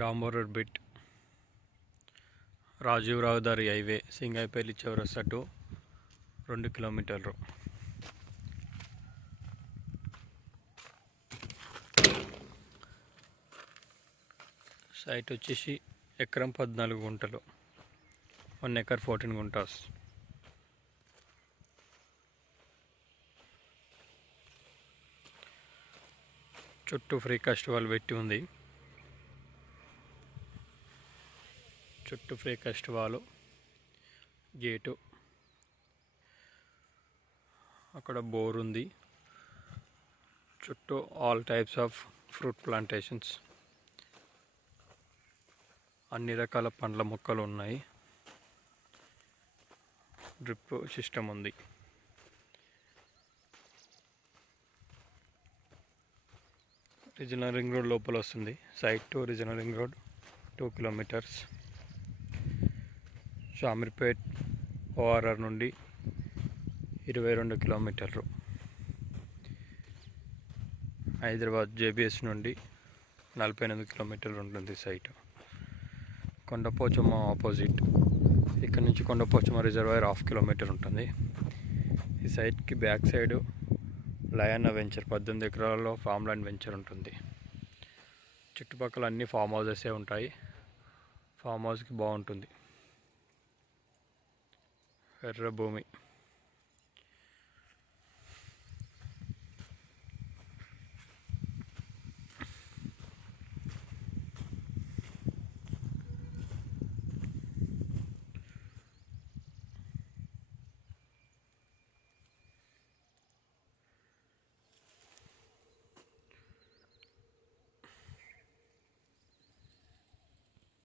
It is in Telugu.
డాంబర్ రోడ్ బిట్ రాజీవ్ రహదారి హైవే సింగైపల్లి చౌరస్తా టు 2 కిలోమీటర్లు. సైట్ వచ్చేసి ఎకరం 14 గుంటలు, 1 acre 14 గుంటాస్. చుట్టూ ఫ్రీ కాస్ట్ వాల్ పెట్టి ఉంది. చుట్టూ ఫ్రీ కాస్ట్ వాల్, గేటు, అక్కడ బోర్ ఉంది. చుట్టూ all types of fruit plantations, అన్ని రకాల పండ్ల మొక్కలు ఉన్నాయి. డ్రిప్ సిస్టమ్ ఉంది. రీజనల్ రింగ్ రోడ్ లోపల వస్తుంది. Site to regional ring road 2 kilometres. Shamirpet ORR నుండి 22 కిలోమీటర్లు. హైదరాబాద్ జేబీఎస్ నుండి 48 కిలోమీటర్లు ఉంటుంది సైట్. కొండపోచమ్మ ఆపోజిట్. ఇక్కడ నుంచి కొండపోచమ్మ రిజర్వాయర్ 1/2 కిలోమీటర్ ఉంటుంది. ఈ సైట్కి బ్యాక్ సైడ్ లయన్న వెంచర్ 18 ఎకరాలలో ఫామ్ ల్యాండ్ వెంచర్ ఉంటుంది. చుట్టుపక్కల అన్ని ఫామ్ హౌసెసే ఉంటాయి. ఫామ్ హౌస్కి బాగుంటుంది. ఎర్ర భూమి.